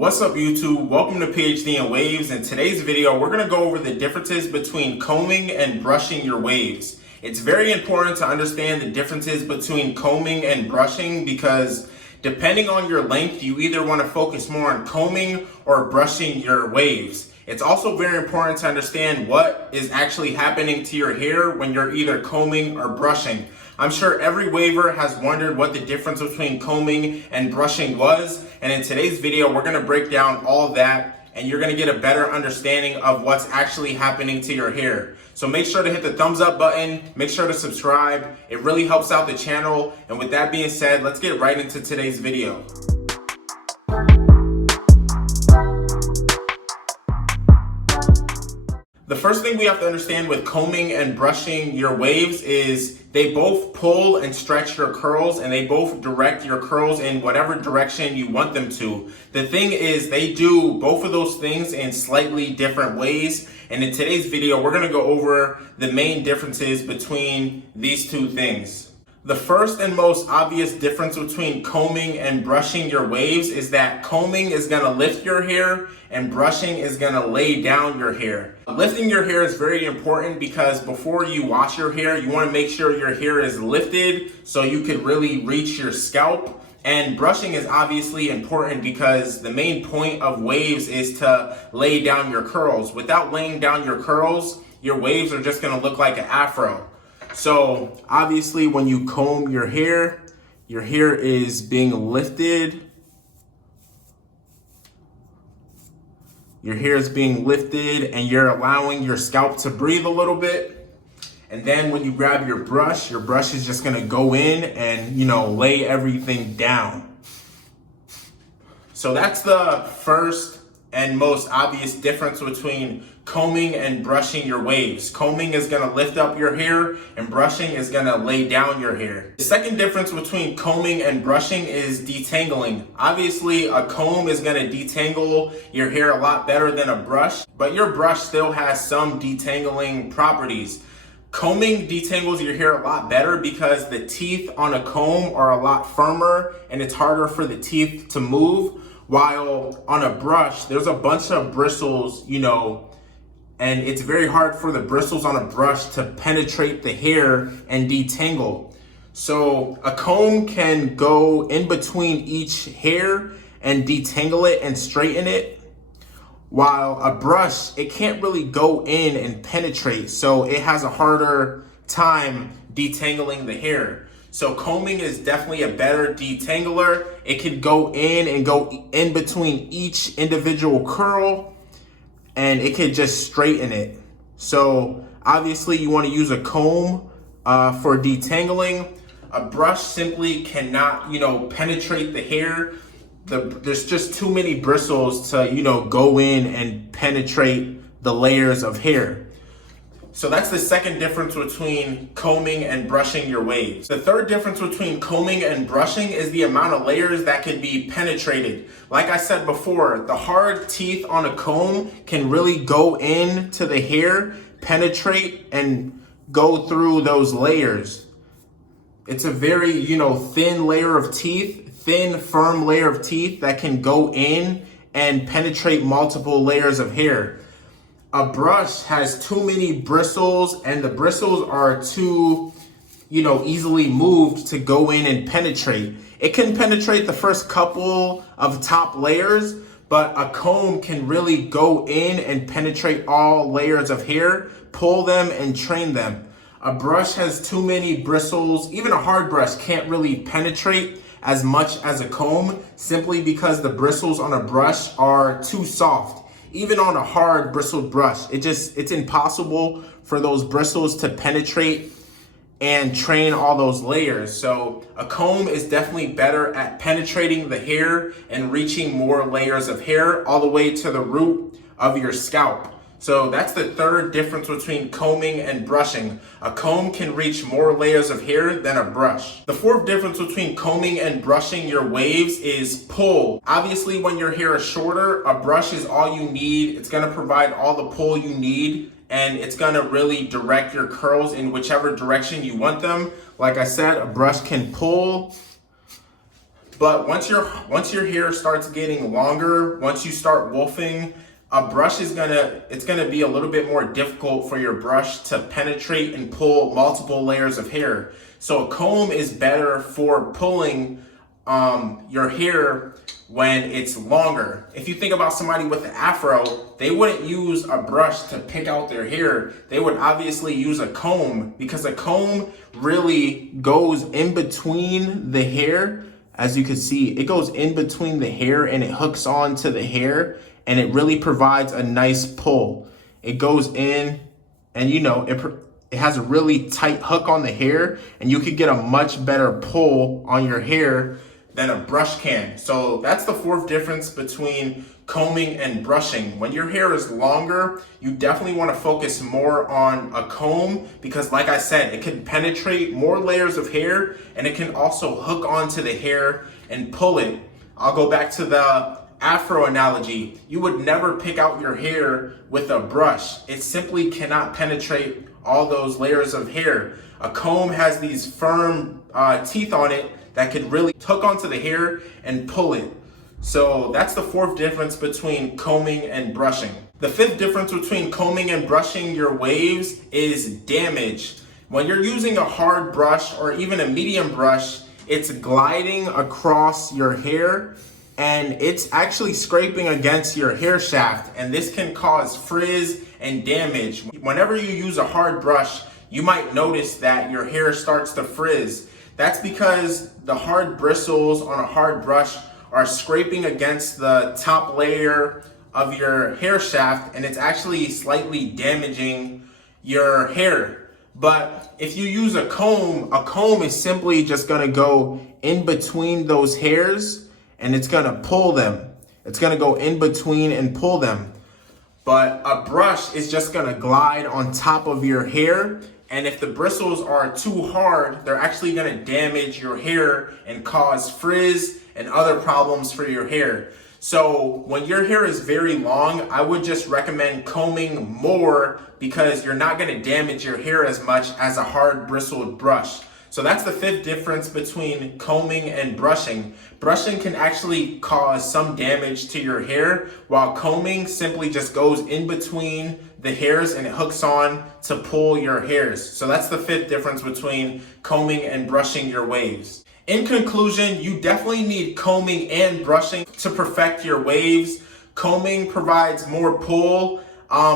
What's up YouTube? Welcome to PhD in Waves. In today's video, we're going to go over the differences between combing and brushing your waves. It's very important to understand the differences between combing and brushing because depending on your length, you either want to focus more on combing or brushing your waves. It's also very important to understand what is actually happening to your hair when you're either combing or brushing. I'm sure every waver has wondered what the difference between combing and brushing was, and in today's video we're going to break down all of that and you're going to get a better understanding of what's actually happening to your hair. So make sure to hit the thumbs up button, make sure to subscribe, it really helps out the channel, and with that being said, let's get right into today's video. The first thing we have to understand with combing and brushing your waves is they both pull and stretch your curls, and they both direct your curls in whatever direction you want them to. The thing is, they do both of those things in slightly different ways, and in today's video we're going to go over the main differences between these two things. The first and most obvious difference between combing and brushing your waves is that combing is going to lift your hair and brushing is going to lay down your hair. Lifting your hair is very important because before you wash your hair, you want to make sure your hair is lifted so you can really reach your scalp. And brushing is obviously important because the main point of waves is to lay down your curls. Without laying down your curls, your waves are just going to look like an afro. So obviously when you comb your hair is being lifted. Your hair is being lifted and you're allowing your scalp to breathe a little bit. And then when you grab your brush is just gonna go in and, lay everything down. So that's the first and most obvious difference between combing and brushing your waves. Combing is going to lift up your hair and brushing is going to lay down your hair. The second difference between combing and brushing is detangling. Obviously, a comb is going to detangle your hair a lot better than a brush, but your brush still has some detangling properties. Combing detangles your hair a lot better because the teeth on a comb are a lot firmer and it's harder for the teeth to move. While on a brush, there's a bunch of bristles, and it's very hard for the bristles on a brush to penetrate the hair and detangle. So a comb can go in between each hair and detangle it and straighten it. While a brush, it can't really go in and penetrate, so it has a harder time detangling the hair. So combing is definitely a better detangler. It can go in and go in between each individual curl and it could just straighten it. So obviously you want to use a comb for detangling. A brush simply cannot, penetrate the hair. There's just too many bristles to, go in and penetrate the layers of hair. So that's the second difference between combing and brushing your waves. The third difference between combing and brushing is the amount of layers that can be penetrated. Like I said before, the hard teeth on a comb can really go into the hair, penetrate, and go through those layers. It's a very, thin layer of teeth, thin, firm layer of teeth that can go in and penetrate multiple layers of hair. A brush has too many bristles and the bristles are too, easily moved to go in and penetrate. It can penetrate the first couple of top layers, but a comb can really go in and penetrate all layers of hair, pull them and train them. A brush has too many bristles. Even a hard brush can't really penetrate as much as a comb simply because the bristles on a brush are too soft. Even on a hard bristled brush, it's impossible for those bristles to penetrate and train all those layers. So a comb is definitely better at penetrating the hair and reaching more layers of hair all the way to the root of your scalp. So that's the third difference between combing and brushing. A comb can reach more layers of hair than a brush. The fourth difference between combing and brushing your waves is pull. Obviously, when your hair is shorter, a brush is all you need. It's gonna provide all the pull you need, and it's gonna really direct your curls in whichever direction you want them. Like I said, a brush can pull But once your hair starts getting longer, once you start wolfing, a brush is it's gonna be a little bit more difficult for your brush to penetrate and pull multiple layers of hair. So a comb is better for pulling your hair when it's longer. If you think about somebody with an afro, they wouldn't use a brush to pick out their hair. They would obviously use a comb, because a comb really goes in between the hair. As you can see, it goes in between the hair and it hooks onto the hair, and it really provides a nice pull. It goes in, and it has a really tight hook on the hair, and you could get a much better pull on your hair than a brush can. So that's the fourth difference between combing and brushing. When your hair is longer, you definitely want to focus more on a comb, because like I said, it can penetrate more layers of hair, and it can also hook onto the hair and pull it. I'll go back to the afro analogy. You would never pick out your hair with a brush. It simply cannot penetrate all those layers of hair. A comb has these firm teeth on it that could really hook onto the hair and pull it. So that's the fourth difference between combing and brushing. The fifth difference between combing and brushing your waves is damage. When you're using a hard brush or even a medium brush, it's gliding across your hair and it's actually scraping against your hair shaft, and this can cause frizz and damage. Whenever you use a hard brush, you might notice that your hair starts to frizz. That's because the hard bristles on a hard brush are scraping against the top layer of your hair shaft, and it's actually slightly damaging your hair. But if you use a comb is simply just gonna go in between those hairs and it's gonna pull them. It's gonna go in between and pull them. But a brush is just gonna glide on top of your hair, and if the bristles are too hard, they're actually gonna damage your hair and cause frizz and other problems for your hair. So when your hair is very long, I would just recommend combing more, because you're not gonna damage your hair as much as a hard bristled brush. So that's the fifth difference between combing and brushing. Brushing can actually cause some damage to your hair, while combing simply just goes in between the hairs and it hooks on to pull your hairs. So that's the fifth difference between combing and brushing your waves. In conclusion, you definitely need combing and brushing to perfect your waves. Combing provides more pull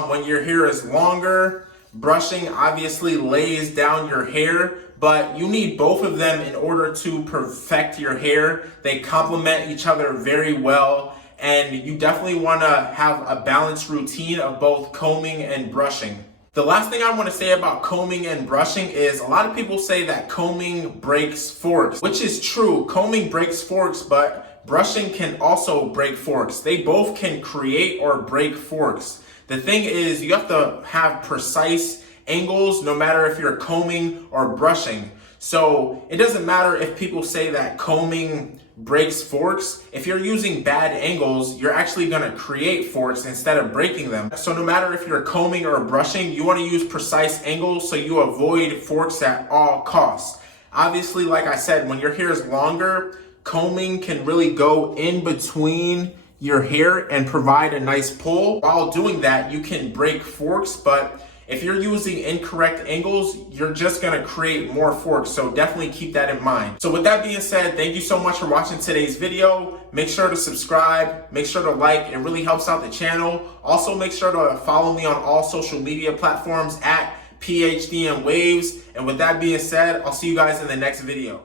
when your hair is longer. Brushing obviously lays down your hair, but you need both of them in order to perfect your hair. They complement each other very well, and you definitely want to have a balanced routine of both combing and brushing. The last thing I want to say about combing and brushing is a lot of people say that combing breaks forks, which is true. Combing breaks forks, but brushing can also break forks. They both can create or break forks. The thing is, you have to have precise angles no matter if you're combing or brushing. So it doesn't matter if people say that combing breaks forks. If you're using bad angles, you're actually gonna create forks instead of breaking them. So no matter if you're combing or brushing, you wanna use precise angles so you avoid forks at all costs. Obviously, like I said, when your hair is longer, combing can really go in between your hair and provide a nice pull. While doing that, you can break forks, but if you're using incorrect angles, you're just gonna create more forks, so definitely keep that in mind. So with that being said, thank you so much for watching today's video. Make sure to subscribe, make sure to like, it really helps out the channel. Also make sure to follow me on all social media platforms at PHDM Waves. And with that being said, I'll see you guys in the next video.